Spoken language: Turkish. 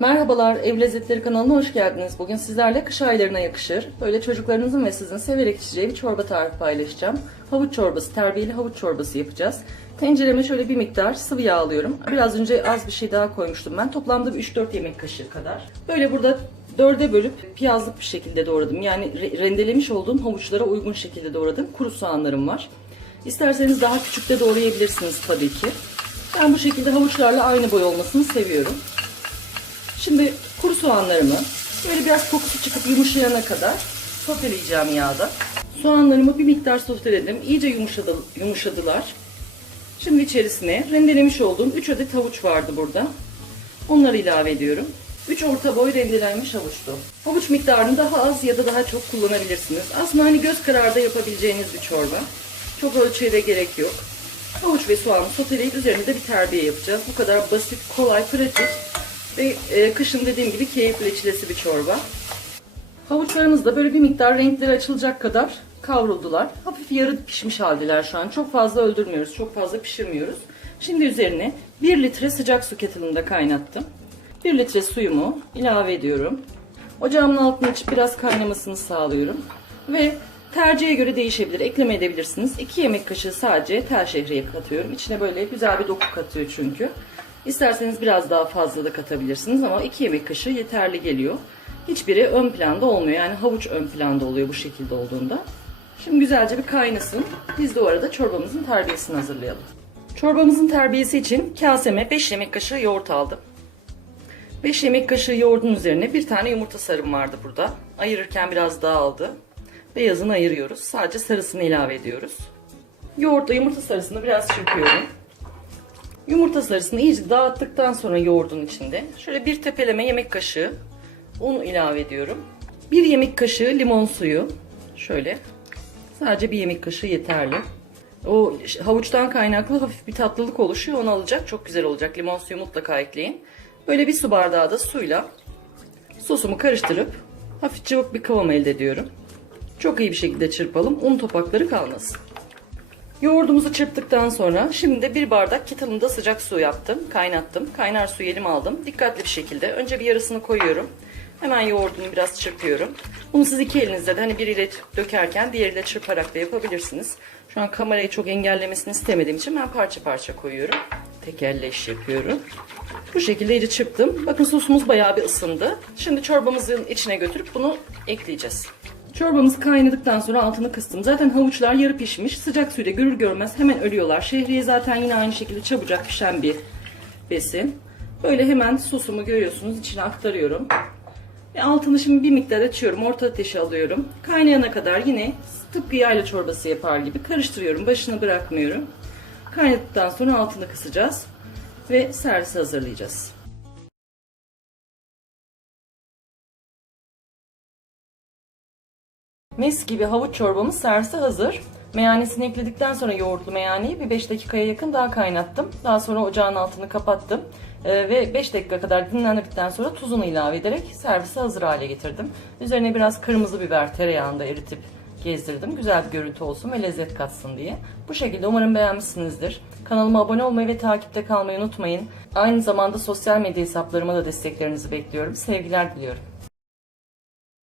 Merhabalar, Ev Lezzetleri kanalına hoş geldiniz. Bugün sizlerle kış aylarına yakışır, böyle çocuklarınızın ve sizin severek içeceği bir çorba tarifi paylaşacağım. Havuç çorbası, terbiyeli havuç çorbası yapacağız. Tencereme şöyle bir miktar sıvı yağ alıyorum. Biraz önce az bir şey daha koymuştum ben. Toplamda bir 3-4 yemek kaşığı kadar. Böyle burada dörde bölüp piyazlık bir şekilde doğradım. Yani re- rendelemiş olduğum havuçlara uygun şekilde doğradım. Kuru soğanlarım var. İsterseniz daha küçük de doğrayabilirsiniz tabii ki. Ben bu şekilde havuçlarla aynı boy olmasını seviyorum. Şimdi kuru soğanlarımı böyle biraz kokusu çıkıp yumuşayana kadar soteleyeceğim yağda. Soğanlarımı bir miktar soteledim. İyice yumuşadı, yumuşadılar. Şimdi içerisine rendelemiş olduğum 3 adet havuç vardı burada. Onları ilave ediyorum. 3 orta boy rendelenmiş havuçtu. Havuç miktarını daha az ya da daha çok kullanabilirsiniz. Aslında hani göz kararda yapabileceğiniz bir çorba. Çok ölçüye de gerek yok. Havuç ve soğanı soteleyip üzerine de bir terbiye yapacağız. Bu kadar basit, kolay, pratik ve e, kışın dediğim gibi keyifli içilesi bir çorba. Havuçlarımız da böyle bir miktar renkleri açılacak kadar kavruldular. Hafif yarı pişmiş haldeler şu an. Çok fazla öldürmüyoruz, çok fazla pişirmiyoruz. Şimdi üzerine 1 litre sıcak su kettle'ında kaynattım. 1 litre suyumu ilave ediyorum. Ocağımın altını açıp biraz kaynamasını sağlıyorum. Ve tercihe göre değişebilir. Ekleme edebilirsiniz. 2 yemek kaşığı sadece tel şehriye katıyorum. İçine böyle güzel bir doku katıyor çünkü. İsterseniz biraz daha fazla da katabilirsiniz ama 2 yemek kaşığı yeterli geliyor. Hiçbiri ön planda olmuyor. Yani havuç ön planda oluyor bu şekilde olduğunda. Şimdi güzelce bir kaynasın. Biz de o arada çorbamızın terbiyesini hazırlayalım. Çorbamızın terbiyesi için kaseme 5 yemek kaşığı yoğurt aldım. 5 yemek kaşığı yoğurdun üzerine bir tane yumurta sarım vardı burada. Ayırırken biraz dağıldı. Beyazını ayırıyoruz. Sadece sarısını ilave ediyoruz. Yoğurtla yumurta sarısını biraz çırpıyorum. Yumurta sarısını iyice dağıttıktan sonra yoğurdun içinde şöyle bir tepeleme yemek kaşığı un ilave ediyorum. Bir yemek kaşığı limon suyu. Şöyle. Sadece bir yemek kaşığı yeterli. O havuçtan kaynaklı hafif bir tatlılık oluşuyor. Onu alacak. Çok güzel olacak. Limon suyu mutlaka ekleyin. Böyle bir su bardağı da suyla sosumu karıştırıp hafif cıvık bir kıvam elde ediyorum. Çok iyi bir şekilde çırpalım. Un topakları kalmasın. Yoğurdumuzu çırptıktan sonra şimdi de bir bardak kettle'ımda sıcak su yaptım. Kaynattım. Kaynar suyu elime aldım. Dikkatli bir şekilde önce bir yarısını koyuyorum. Hemen yoğurdumu biraz çırpıyorum. Bunu siz iki elinizle de hani biriyle dökerken diğeriyle çırparak da yapabilirsiniz. Şu an kamerayı çok engellemesini istemediğim için ben parça parça koyuyorum. Tekerleş yapıyorum. Bu şekilde iyice çırptım. Bakın sosumuz bayağı bir ısındı. Şimdi çorbamızın içine götürüp bunu ekleyeceğiz. Çorbamız kaynadıktan sonra altını kıstım. Zaten havuçlar yarı pişmiş. Sıcak suyla görür görmez hemen ölüyorlar. Şehriye zaten yine aynı şekilde çabucak pişen bir besin. Böyle hemen sosumu görüyorsunuz. içine aktarıyorum. Ve altını şimdi bir miktar açıyorum. Orta ateşe alıyorum. Kaynayana kadar yine tıpkı yayla çorbası yapar gibi karıştırıyorum. Başını bırakmıyorum. Kaynadıktan sonra altını kısacağız. Ve servis hazırlayacağız. Mis gibi havuç çorbamız servise hazır. Meyanesini ekledikten sonra yoğurtlu meyaneyi bir 5 dakikaya yakın daha kaynattım. Daha sonra ocağın altını kapattım. Ee, ve 5 dakika kadar dinlendikten sonra tuzunu ilave ederek servise hazır hale getirdim. Üzerine biraz kırmızı biber tereyağında eritip gezdirdim. Güzel bir görüntü olsun ve lezzet katsın diye. Bu şekilde umarım beğenmişsinizdir. Kanalıma abone olmayı ve takipte kalmayı unutmayın. Aynı zamanda sosyal medya hesaplarıma da desteklerinizi bekliyorum. Sevgiler diliyorum.